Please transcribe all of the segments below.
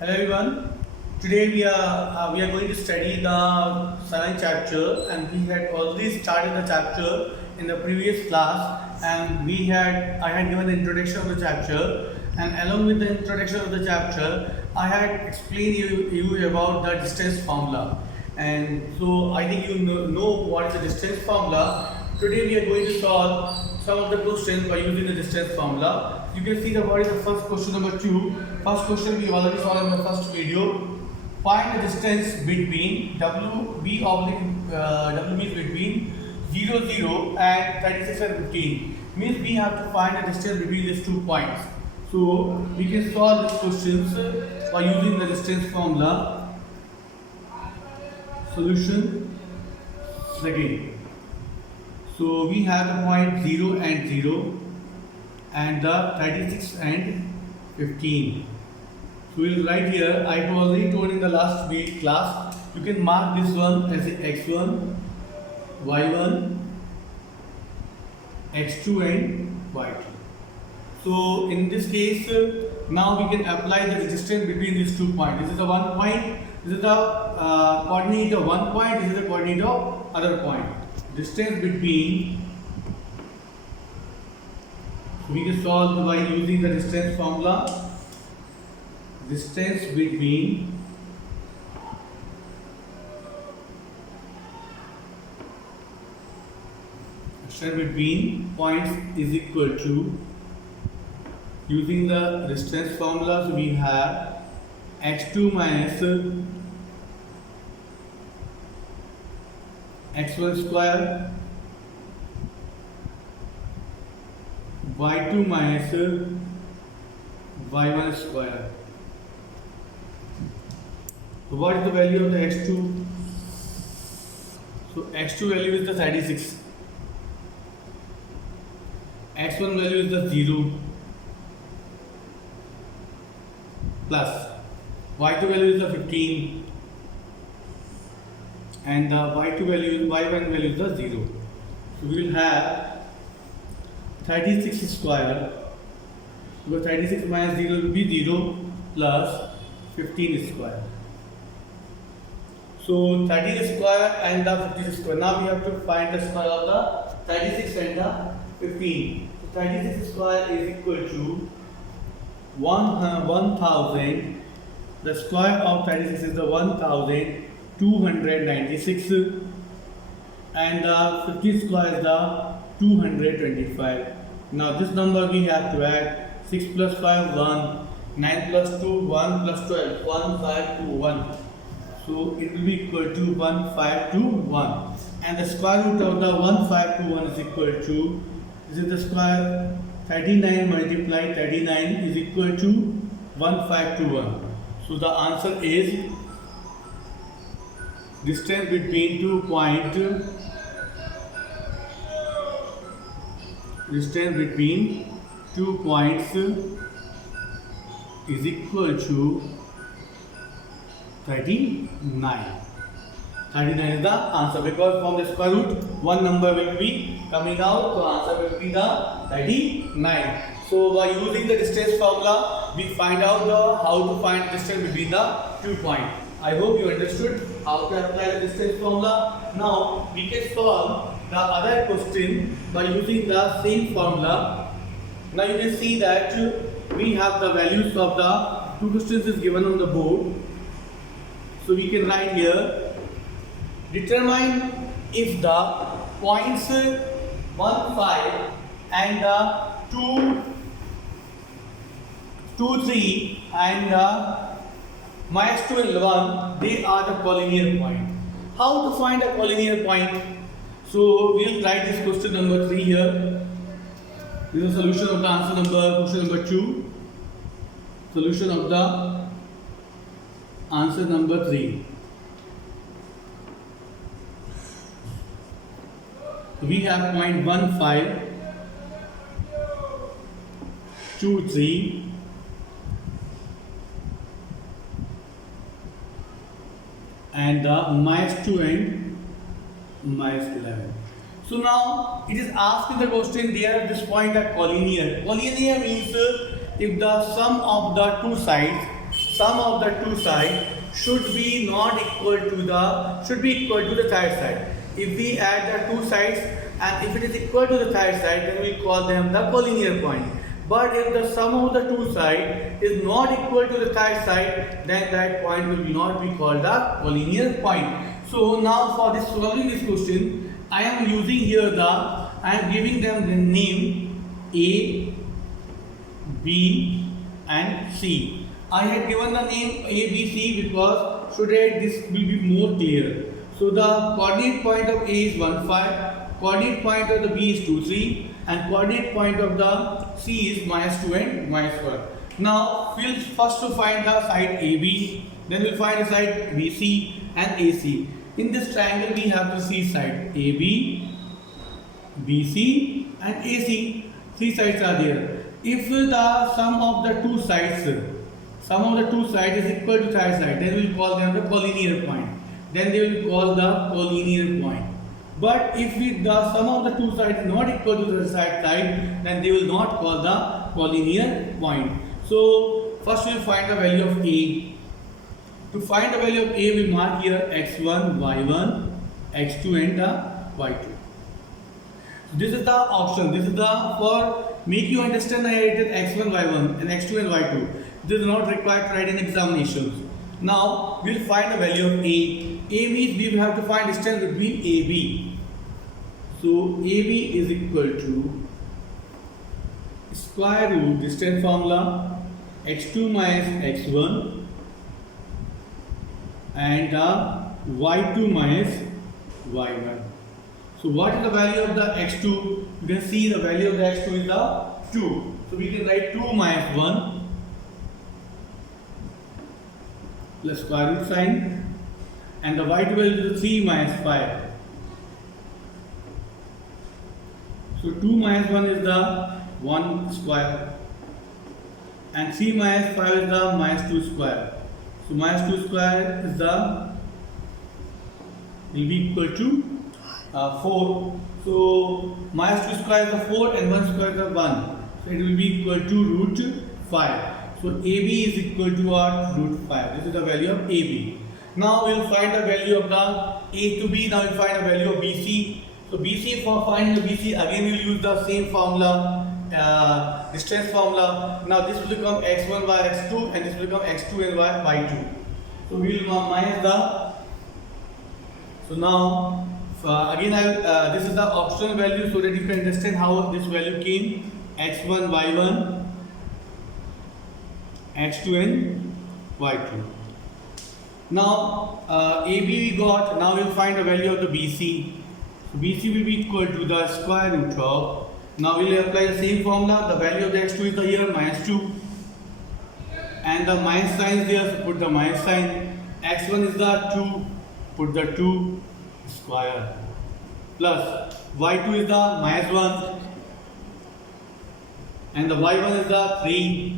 Hello everyone. Today we are going to study the seventh chapter, and we had already started the chapter in the previous class, and I had given the introduction of the chapter, and along with the introduction of the chapter, I had explained you about the distance formula, and so I think you know what is the distance formula. Today we are going to solve some of the questions by using the distance formula. You can see what is the first question number 2. First question we already solved in the first video. Find the distance between W means between 0, 0 and 36 and 15. Means we have to find the distance between these 2 points. So we can solve these questions by using the distance formula. Solution second. So we have the point 0 and 0 and the 36 and 15. So we'll write here, I have already told in the last week class, you can mark this one as x1, y1, x2 and y2. So in this case, now we can apply the distance between these 2 points. This is the one point, this is the coordinate of one point, this is the coordinate of other point. Distance between, we can solve by using the distance formula. Distance between points is equal to, using the distance formula, so we have x2 minus x1 square, y2 minus y1 square. So what is the value of the x2? So x2 value is the 36, x1 value is the 0, plus y2 value is the 15, and the y1 value is the 0. So we will have 36 square, because 36 minus 0 will be 0, plus 15 square. So 30 square and the 50 square. Now we have to find the square of the 36 and the 15. So 36 square is equal to 1000. The square of 36 is the 1296, and the 50 square is the 225. Now this number we have to add. 6 plus 5 1, 9 plus 2 1 plus 12, 1521. So it will be equal to 1521, and the square root of the 1521 is equal to, this is the square, 39 multiplied 39 is equal to 1521. So the answer is distance between 2 points, is equal to 39. 39 is the answer, because from the square root one number will be coming out, so answer will be the 39. So by using the distance formula, we find out how to find distance between the 2 points. I hope you understood how to apply the distance formula. Now we can solve the other question by using the same formula. Now you can see that we have the values of the 2 distances given on the board. So we can write here, determine if the points 1, 5 and the 2, 3 and minus 2 and 1, they are the collinear point. How to find a collinear point? So we will write this question number 3 here. This is the solution of the question number 2. Solution of the answer number 3. We have point 1, 5, 2, 3, and minus 2 and minus 11. So now it is asked in the question, there at this point a collinear. Collinear means if the sum of the two sides sum of the two sides should be not equal to the third side. If we add the two sides and if it is equal to the third side, then we call them the collinear point. But if the sum of the two sides is not equal to the third side, then that point will not be called the collinear point. So now for this solving this question, I am using here I am giving them the name A, B and C. I had given the name A, B, C because so that this will be more clear. So the coordinate point of A is 1, 5, coordinate point of the B is 2, 3 and coordinate point of the C is -2 and -1. Now we'll first to find the side AB, then we'll find the side BC and AC. In this triangle we have the C side AB, BC and AC. Three sides are there. If the sum of the two sides is equal to third side, then we'll call them the collinear point. Then they will call the collinear point. But if the sum of the two sides is not equal to the third side, then they will not call the collinear point. So first we will find the value of A. To find the value of A, we mark here x1, y1, x2 and y2. This is the option. This is the for make you understand I written x1, y1 and x2 and y2. This is not required to write in examinations. Now we will find the value of A. A means we will have to find distance between AB. So AB is equal to square root distance formula x2 minus x1 and y2 minus y1. So what is the value of the x2? You can see the value of the x2 is the 2. So we can write 2 minus 1 plus square root sign and the y2 value is 3 minus 5. So 2 minus 1 is the 1 square and 3 minus 5 is the minus 2 square. So minus 2 square is will be equal to 4. So minus 2 square is the 4 and 1 square is the 1. So it will be equal to root 5. So AB is equal to what? Root 5. This is the value of AB. Now we will find the value of the A to B. Now we will find the value of BC. So BC, for finding the BC, again we will use the same formula, distance formula. Now this will become x1 by x2 and this will become x2 and y2. So we will minus the. So now again this is the optional value so that you can understand how this value came. x1, y1, x2 and y2. Now AB we got. Now we will find the value of the BC. So BC will be equal to the square root of. Now we will apply the same formula. The value of the x2 is the here minus 2 and the minus sign is there, so put the minus sign. X1 is the 2, put the 2 square plus y2 is the minus 1 and the y1 is the 3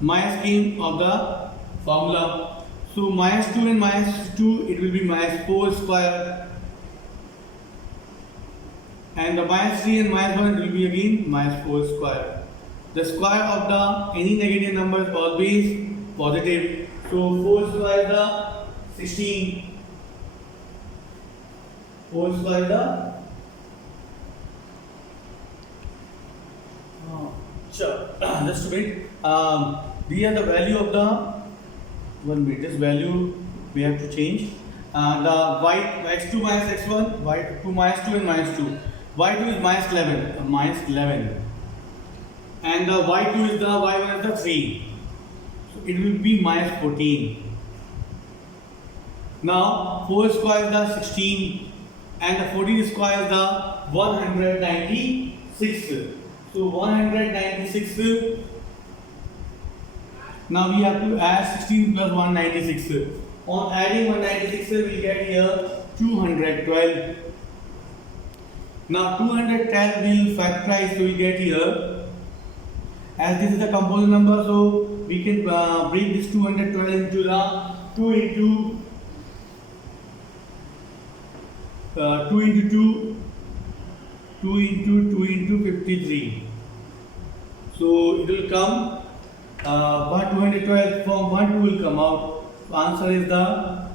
minus king of the formula. So minus 2 and minus 2 it will be minus 4 square and the minus 3 and minus 1 will be again minus 4 square. The square of the any negative number is always positive. So 4 square is the 16. 4 square is the just a minute. These are the value of the 1 minute. This value we have to change. The x2 minus x1, y2 minus 2 and minus 2. Y2 is minus 11, and the y2 is the y1 is the 3. So it will be minus 14. Now 4 square is the 16 and the 14 square is the 196. So 196. Now we have to add 16 plus 196. On adding 196 we get here 212. Now 210 will factorize, so we get here, as this is a composite number, so we can break this 212 into the 2 into 2 into 53. So it will come 212 from 1 2 will come out. So answer is the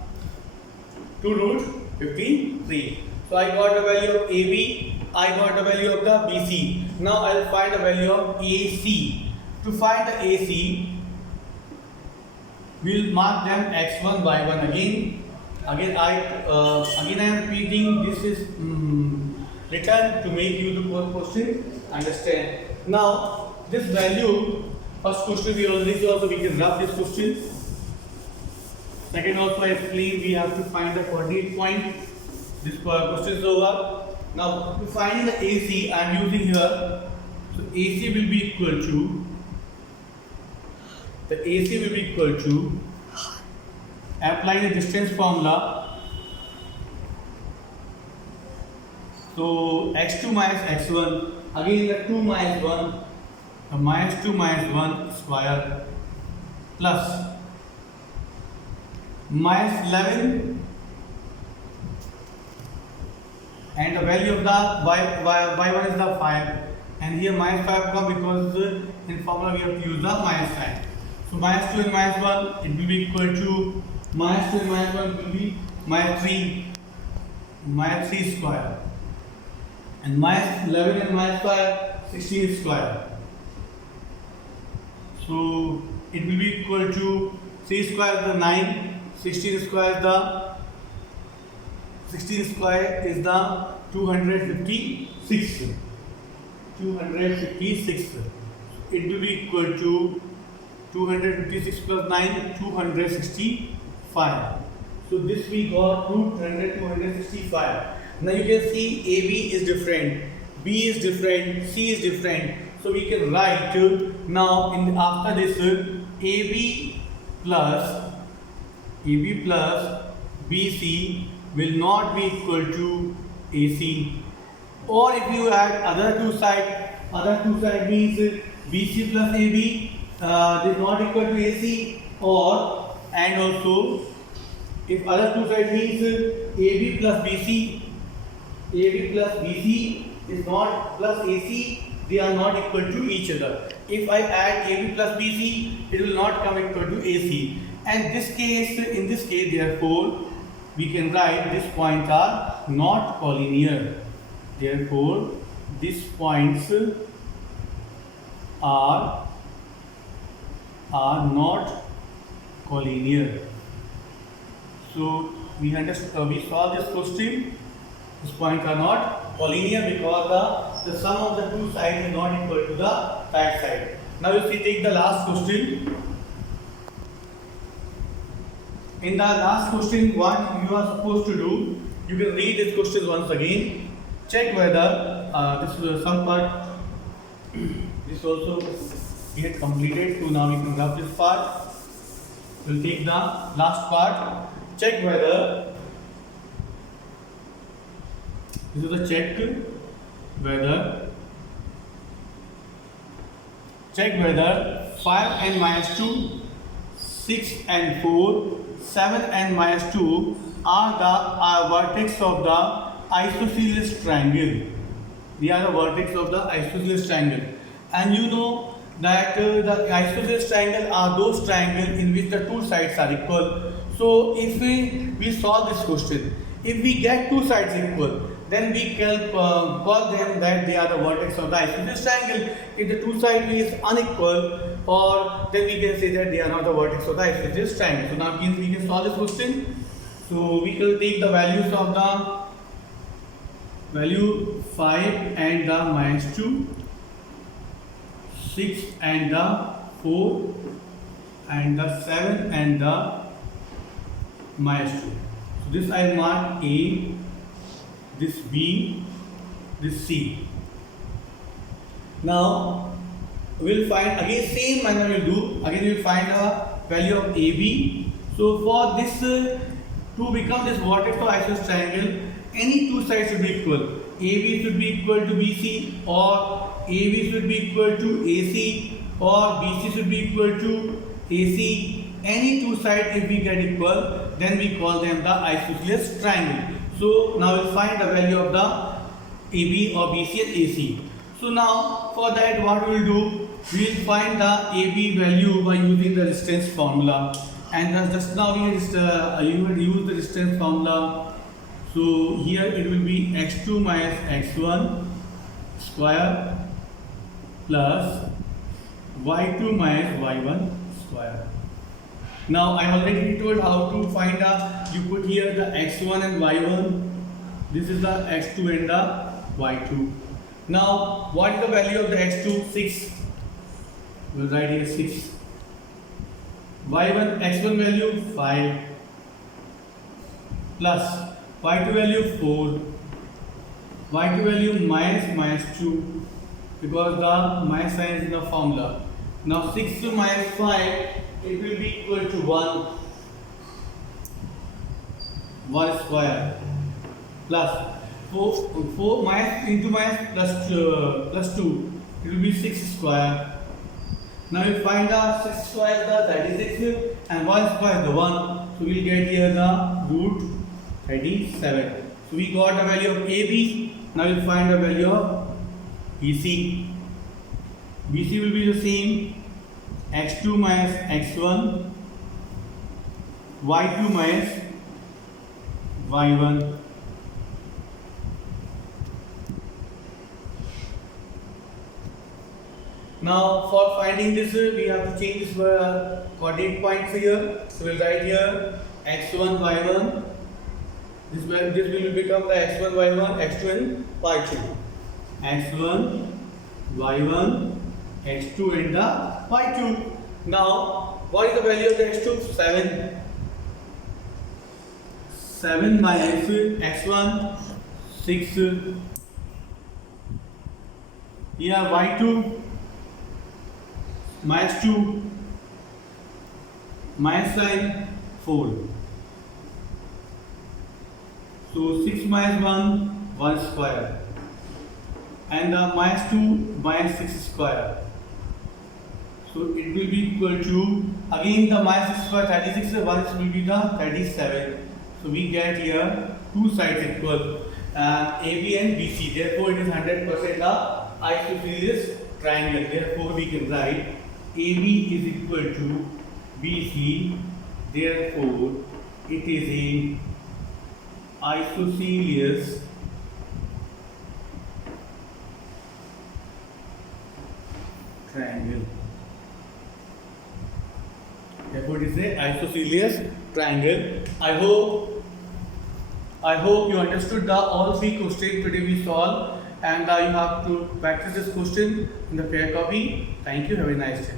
2 root 53. So I got the value of AB, I got the value of the BC. Now I will find the value of AC. To find the AC, we will mark them x1, y1 again. Again I am repeating. This is written to make you the question understand. Now this value, first question we already saw, so we can rub this question. Second also I explained we have to find the coordinate point. This question is over. Now to find the AC, I am using here. So AC will be equal to, applying the distance formula. So x2 minus x1, again the 2 minus 1, the minus 2 minus 1 square plus minus 11, and the value of the y1 is the 5, and here minus 5 come because in formula we have to use the minus sign. So minus 2 and minus 1, it will be equal to minus 2 and minus 1 will be minus 3 square, and minus 11 and minus 5, 16 square. So it will be equal to 3 square is the 9, 16 square is the 256. It will be equal to 256 plus 9, 265. So this we got 265. Now you can see AB is different, B is different, C is different. So we can write now after this AB plus BC will not be equal to AC. Or if you add other two side means BC plus AB is not equal to AC, and also if other two side means AB plus BC is not plus AC, they are not equal to each other. If I add AB plus BC, it will not come equal to AC. And in this case, therefore, we can write these points are not collinear. Therefore, these points are not collinear. So we solve this question. These points are not collinear because the sum of the two sides is not equal to the right side. Now if we take the last question. In the last question, what you are supposed to do, you can read this question once again. Check whether this is some part. This also we had completed. So now we can grab this part. We'll take the last part. Check whether this is the check whether 5 and minus 2, 6 and 4, 7 and minus 2 are the vertex of the isosceles triangle. They are the vertex of the isosceles triangle. And you know that the isosceles triangle are those triangles in which the two sides are equal. So if we solve this question, if we get two sides equal, then we can call them that they are the vertex of the isosceles triangle. If the two sides is unequal, then we can say that they are not the vertex of the isosceles triangle. So now we can solve this question. So we will take the values of the value 5 and the minus 2, 6 and the 4, and the 7 and the minus 2. So this I mark A, this B, this C. Now we'll find again same manner we'll do. Again we'll find the value of AB. So for this to become this vertex of isosceles triangle, any two sides should be equal. AB should be equal to BC, or AB should be equal to AC, or BC should be equal to AC. Any two sides if we get equal, then we call them the isosceles triangle. So now we'll find the value of the AB or BC and AC. So now for that what we will do, we will find the AB value by using the distance formula. And just now we had used the distance formula. So here it will be x2 minus x1 square plus y2 minus y1 square. Now I already told how to find you put here the x1 and y1. This is the x2 and the y2. Now what is the value of the x2? 6. We'll write here 6. y1 x1 value 5 plus y2 value 4. y2 value minus 2 because the minus sign is in the formula. Now 6 minus 5, it will be equal to 1 square plus 4 minus into minus plus 2, it will be 6 square. Now we find the 6 square is the 36 and 1 square is the 1. So we will get here the root 37. So we got the value of AB. Now we will find the value of BC. BC will be the same, x2 minus x1, y2 minus y1. Now for finding this, we have to change this coordinate points here. So we'll write here x1, y1. This will become the x1, y1, x2 and y2. x1, y1, x2 and the y2. Now what is the value of the x2? 7. 7 minus x1, 6. Here y2 minus 2 minus sign 4. So 6 minus 1 square and minus 2 minus 6 square. So it will be equal to, again the minus 6 square 36, 1 will be the 37. So we get here two sides equal, AB and BC. Therefore it is 100% the isosceles triangle. Therefore we can write AB is equal to BC. Therefore it is a isosceles triangle. Therefore, it is a isosceles triangle. I hope you understood the all three questions today we solved, and you have to practice this question in the fair copy. Thank you. Have a nice day.